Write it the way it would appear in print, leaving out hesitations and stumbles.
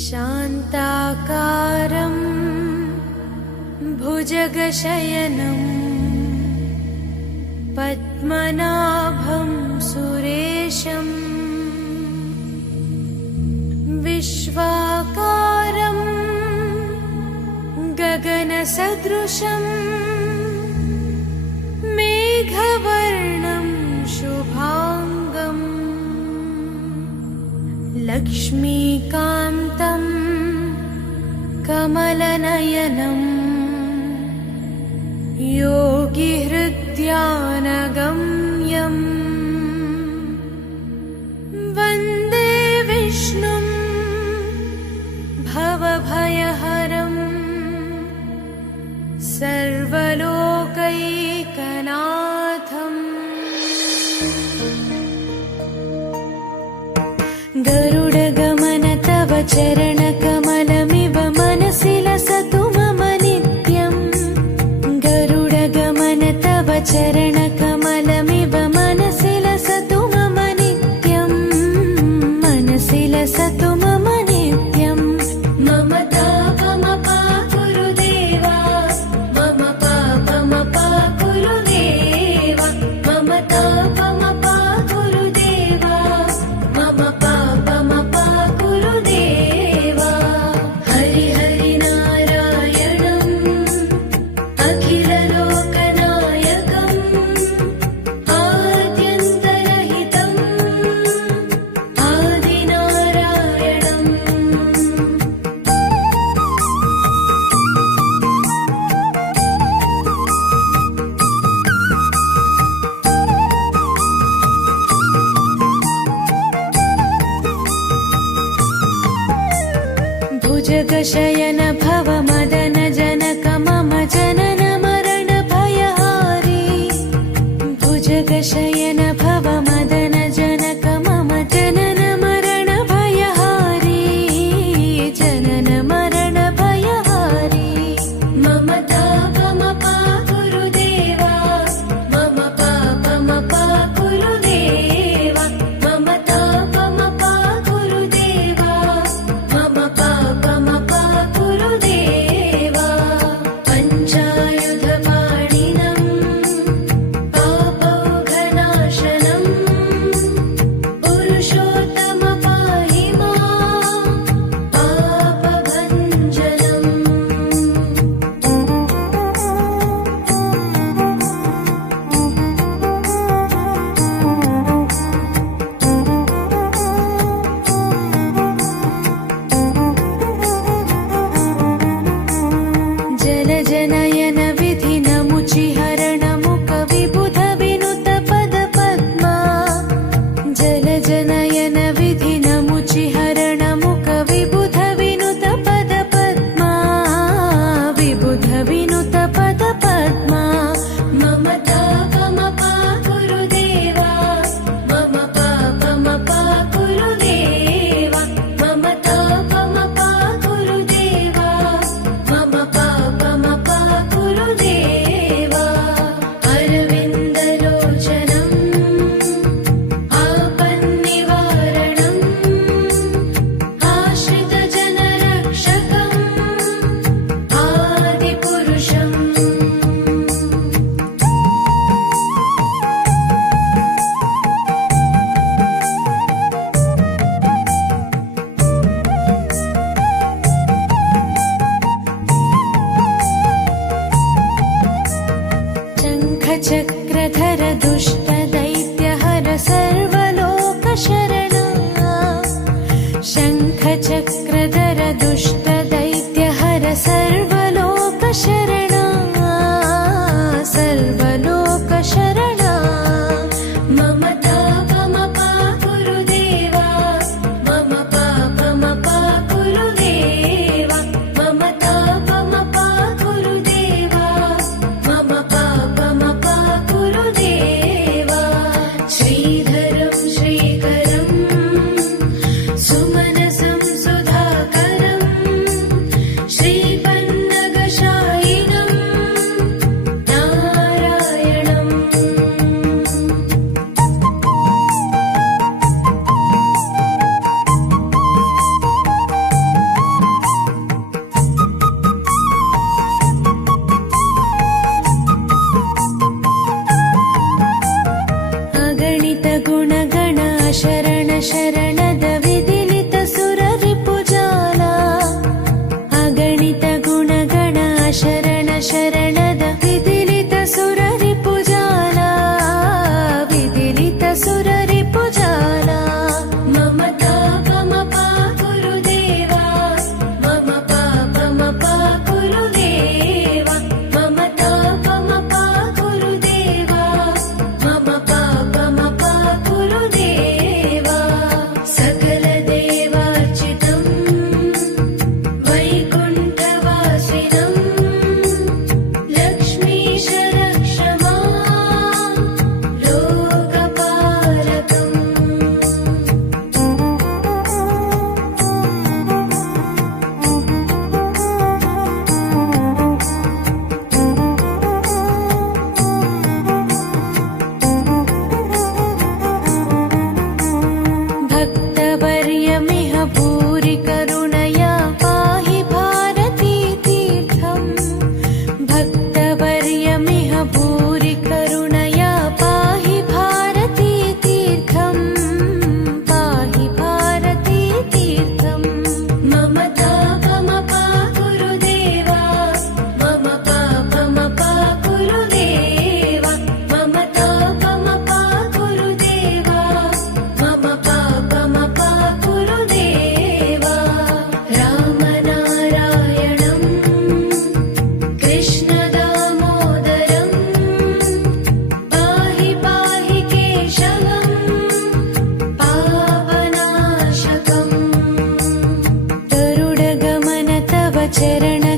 शान्ताकारं भुजगशयनं पद्मनाभं सुरेशं विश्वाकारं गगनसदृशं मेघवर्णं शुभांगम् लक्ष्मीकान्तं कमलनयनम् योगिहृद्यानगम्यम् वन्दे विष्णुं भवभयहरं सर्वलोकैकनाथम् गरुडगमन तव चरणकमलमिव मनसि लसतु मम नित्यम् गरुडगमन तव चरणकमलमिव मनसि लसतु मम नित्यम् मनसि लसतु मम नित्यम् मम तापमपाकुरु देवा मम पापमपाकुरु देवा मम तापमपाकुरु देवा मम पापमपाकुरु देवा हरि हरि नारायणम् अखिललोकनायकम् आद्यन्तरहितम् आदिनारायणम् भुजगशयन भव मदन जनक मम जनन मरण भयहारी भुजगशयन भव मदन जनक मम जनन मरण भयहारी जनन मरण भयहारी मम तापमपाकुरु देवा मम पापमपाकुरु देवा मम तापमपाकुरु देवा मम पापमपाकुरु देवा चरण